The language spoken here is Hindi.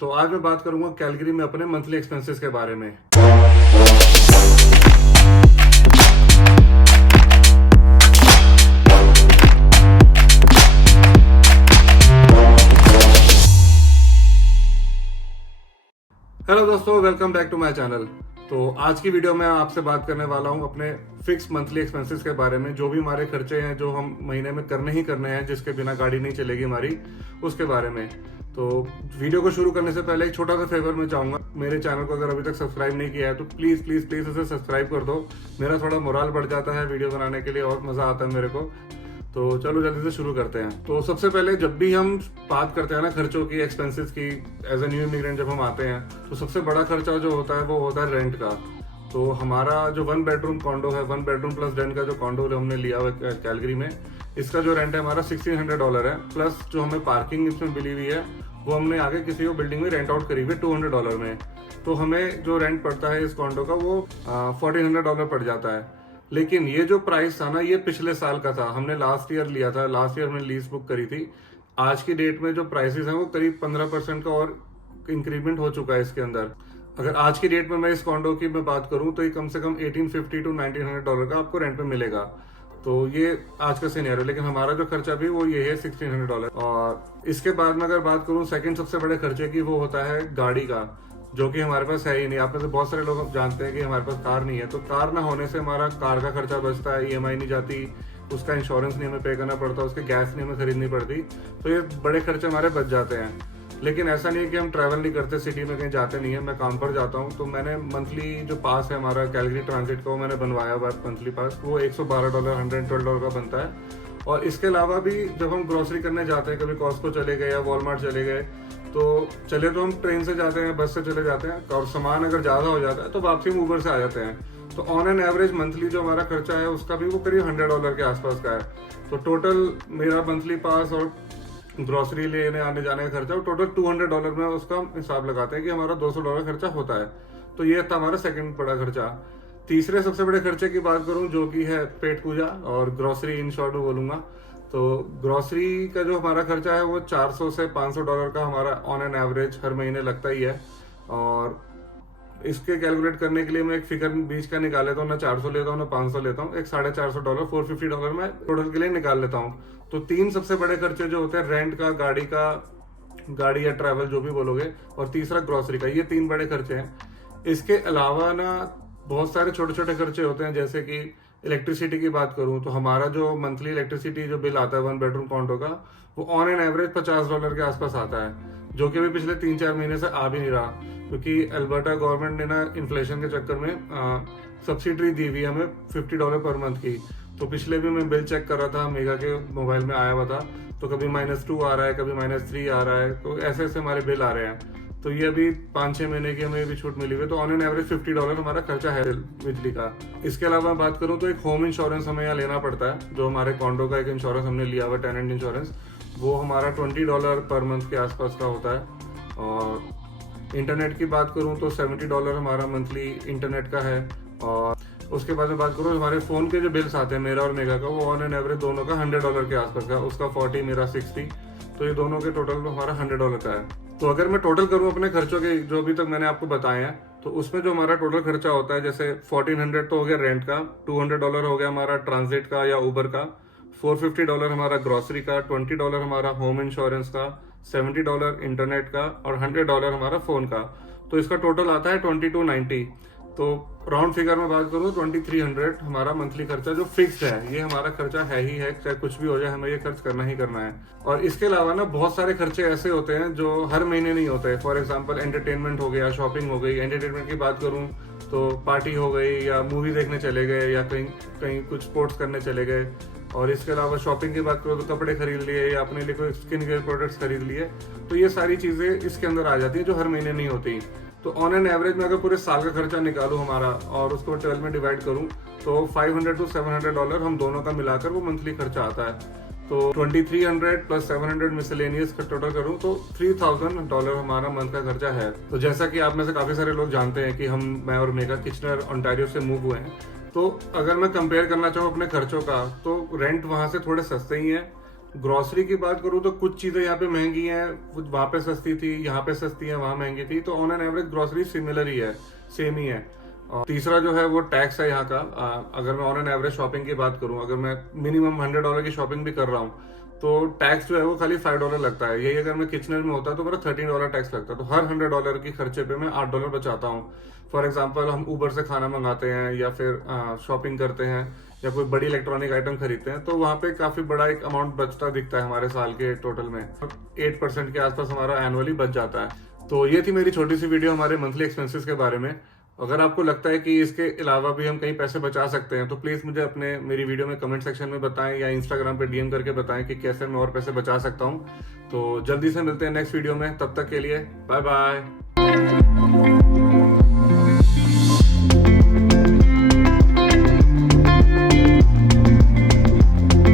तो आज मैं बात करूंगा कैलगरी में अपने मंथली एक्सपेंसेस के बारे में। हेलो दोस्तों, welcome back to my channel. तो आज की वीडियो में आपसे बात करने वाला हूं अपने फिक्स मंथली एक्सपेंसेस के बारे में, जो भी हमारे खर्चे हैं जो हम महीने में करने ही करने हैं, जिसके बिना गाड़ी नहीं चलेगी हमारी, उसके बारे में। तो वीडियो को शुरू करने से पहले एक छोटा सा फेवर मैं चाहूंगा, मेरे चैनल को अगर अभी तक सब्सक्राइब नहीं किया है तो प्लीज प्लीज प्लीज इसे सब्सक्राइब कर दो। मेरा थोड़ा मोराल बढ़ जाता है वीडियो बनाने के लिए और मजा आता है मेरे को। तो चलो जल्दी से शुरू करते हैं। तो सबसे पहले जब भी हम बात करते हैं ना खर्चों की, एक्सपेंसेस की, एज ए न्यू इमिग्रेंट जब हम आते हैं तो सबसे बड़ा खर्चा जो होता है वो होता है रेंट का। तो हमारा जो 1 बेडरूम कॉन्डो है, 1 बेडरूम प्लस डेन का जो कॉन्डो हमने लिया हुआ है कैलगरी में, इसका जो रेंट है हमारा $1600 है। प्लस जो हमें पार्किंग इसमें मिली हुई है वो हमने आगे किसी को बिल्डिंग में रेंट आउट करी हुई है $200 में। तो हमें जो रेंट पड़ता है इस कॉन्डो का वो $1400 पड़ जाता है। लेकिन ये जो प्राइस था ना, ये पिछले साल का था, हमने लास्ट ईयर लिया था, लास्ट ईयर हमने लीज बुक करी थी। आज की डेट में जो प्राइसेस हैं वो करीब 15% का और इंक्रीमेंट हो चुका है इसके अंदर। अगर आज की डेट में मैं इस कॉन्डो की मैं बात करूं तो ये कम से कम $1850 to $1900 का आपको रेंट में मिलेगा। तो ये आज का सिनेरियो। लेकिन हमारा जो खर्चा भी वो ये है $1600। और इसके बाद में अगर बात करूं सेकंड सबसे बड़े खर्चे की, वो होता है गाड़ी का, जो कि हमारे पास है ही नहीं। आप में से बहुत सारे लोग जानते हैं कि हमारे पास कार नहीं है। तो कार ना होने से हमारा कार का खर्चा बचता है, EMI नहीं जाती, उसका इंश्योरेंस नहीं हमें पे करना पड़ता, उसके गैस नहीं हमें खरीदनी पड़ती। तो ये बड़े खर्चे हमारे बच जाते हैं। लेकिन ऐसा नहीं है कि हम ट्रैवल नहीं करते, सिटी में कहीं जाते नहीं है। मैं काम पर जाता हूँ, तो मैंने मंथली जो पास है हमारा कैलगरी ट्रांजिट का, वो मैंने बनवाया हुआ मंथली पास। वो $112 $112 का बनता है। और इसके अलावा भी जब हम ग्रोसरी करने जाते हैं, कभी कॉस्को चले गए या वॉलमार्ट चले गए, तो चले तो हम ट्रेन से जाते हैं, बस से चले जाते हैं, और सामान अगर ज़्यादा हो जाता है तो वापसी हम ऊबर से आ जाते हैं। तो ऑन एन एवरेज मंथली जो हमारा खर्चा है उसका भी वो करीब $100 के आसपास का है। तो टोटल मेरा मंथली पास और ग्रोसरी लेने आने जाने का खर्चा टोटल $200 में उसका हिसाब लगाते हैं कि हमारा $200 खर्चा होता है। तो ये था हमारा सेकंड बड़ा खर्चा। तीसरे सबसे बड़े खर्चे की बात करूं जो कि है पेट पूजा और ग्रोसरी, इन शॉर्ट बोलूंगा। तो ग्रोसरी का जो हमारा खर्चा है वो $400 से $500 का हमारा ऑन एन एवरेज हर महीने लगता ही है। और इसके कैलकुलेट करने के लिए मैं एक फिगर बीच का निकाल लेता हूँ, ना 400 लेता हूँ ना 500 लेता हूँ, एक $450 $450 मैं टोटल के लिए निकाल लेता हूँ। तो तीन सबसे बड़े खर्चे जो होते हैं, रेंट का, गाड़ी या ट्रैवल जो भी बोलोगे, और तीसरा ग्रोसरी का, ये 3 बड़े खर्चे हैं। इसके अलावा ना बहुत सारे छोटे छोटे खर्चे होते हैं। जैसे कि इलेक्ट्रिसिटी की बात करूं तो हमारा जो मंथली इलेक्ट्रिसिटी जो बिल आता है 1 बेडरूम कॉन्डो का, वो ऑन एन एवरेज $50 के आसपास आता है, जो कि अभी पिछले 3-4 महीने से आ भी नहीं रहा, क्योंकि अल्बर्टा गवर्नमेंट ने ना इन्फ्लेशन के चक्कर में सब्सिडी दी हुई है हमें $50 पर मंथ की। तो पिछले भी मैं बिल चेक कर रहा था, मेगा के मोबाइल में आया हुआ था, तो कभी -2 आ रहा है, कभी -3 आ रहा है। तो ऐसे ऐसे हमारे बिल आ रहे हैं। तो ये अभी 5-6 महीने की हमें भी छूट मिली हुई है। तो ऑन एन एवरेज $50 हमारा खर्चा है बिजली का। इसके अलावा बात करूं तो एक होम इंश्योरेंस हमें यहाँ लेना पड़ता है, जो हमारे कॉन्डो का एक इंश्योरेंस हमने लिया हुआ, टेनेंट इंश्योरेंस, वो हमारा $20 पर मंथ के आसपास का होता है। और इंटरनेट की बात करूं तो $70 हमारा मंथली इंटरनेट का है। और उसके बाद में बात करूं हमारे फ़ोन के जो बिल्स आते हैं मेरा और मेगा का, वो ऑन एन एवरेज दोनों का $100 के आसपास का, उसका 40, मेरा 60। तो ये दोनों के टोटल हमारा $100 का है। तो अगर मैं टोटल करूं अपने खर्चों के जो अभी तक मैंने आपको बताए हैं, तो उसमें जो हमारा टोटल खर्चा होता है, जैसे $1400 तो हो गया रेंट का, $200 हो गया हमारा ट्रांजिट का या उबर का, $450 हमारा ग्रोसरी का, $20 हमारा होम इंश्योरेंस का, $70 इंटरनेट का और $100 हमारा फोन का। तो इसका टोटल आता है $2290। तो राउंड फिगर में बात करूं 2300 हमारा मंथली खर्चा जो फिक्स्ड है, ये हमारा खर्चा है ही है, चाहे कुछ भी हो जाए हमें ये खर्च करना ही करना है। और इसके अलावा ना बहुत सारे खर्चे ऐसे होते हैं जो हर महीने नहीं होते। फॉर एग्जांपल एंटरटेनमेंट हो गया, शॉपिंग हो गई। एंटरटेनमेंट की बात करूं तो पार्टी हो गई, या मूवी देखने चले गए, या कहीं कुछ स्पोर्ट्स करने चले गए। और इसके अलावा शॉपिंग की बात करो तो कपड़े खरीद लिए या अपने लिए कोई स्किन केयर प्रोडक्ट्स खरीद लिए। तो ये सारी चीजें इसके अंदर आ जाती है जो हर महीने नहीं होती। तो ऑन एन एवरेज में अगर पूरे साल का खर्चा निकालूं हमारा और उसको 12 में डिवाइड करूं तो $500 to $700 हम दोनों का मिलाकर वो मंथली खर्चा आता है। तो 2300 प्लस 700 मिसलेनियस का टोटल करूं तो $3000 हमारा मंथ का खर्चा है। तो जैसा कि आप में से काफी सारे लोग जानते हैं कि मैं और मेगा किचनर ओंटारियो से मूव हुए हैं। तो अगर मैं कंपेयर करना चाहूँ अपने खर्चों का, तो रेंट वहां से थोड़े सस्ते ही है, ग्रोसरी की बात करूँ तो कुछ चीजें यहाँ पे महंगी हैं, वहाँ पे सस्ती थी, यहाँ पे सस्ती है, वहाँ महंगी थी। तो on an average grocery similar ही है, सेम ही है। और तीसरा जो है वो टैक्स है यहाँ का। अगर मैं ऑन एन एवरेज शॉपिंग की बात करूँ, अगर मैं मिनिमम $100 की शॉपिंग भी कर रहा हूँ तो टैक्स जो है वो खाली $5 लगता है। यही अगर मैं किचनर में होता तो मेरा $13 टैक्स लगता। तो हर $100 की खर्चे पे मैं $8 बचाता हूँ। फॉर एग्जाम्पल हम ऊबर से खाना मंगाते हैं या फिर शॉपिंग करते हैं या कोई बड़ी इलेक्ट्रॉनिक आइटम खरीदते हैं तो वहाँ पे काफी बड़ा एक अमाउंट बचता दिखता है हमारे साल के टोटल में। 8% के आसपास हमारा एनुअली बच जाता है। तो ये थी मेरी छोटी सी वीडियो हमारे मंथली एक्सपेंसेस के बारे में। अगर आपको लगता है कि इसके अलावा भी हम कहीं पैसे बचा सकते हैं तो प्लीज मुझे मेरी वीडियो में कमेंट सेक्शन में बताएं या इंस्टाग्राम पे डीएम करके बताएं कि कैसे मैं और पैसे बचा सकता हूं। तो जल्दी से मिलते हैं नेक्स्ट वीडियो में, तब तक के लिए बाय बाय।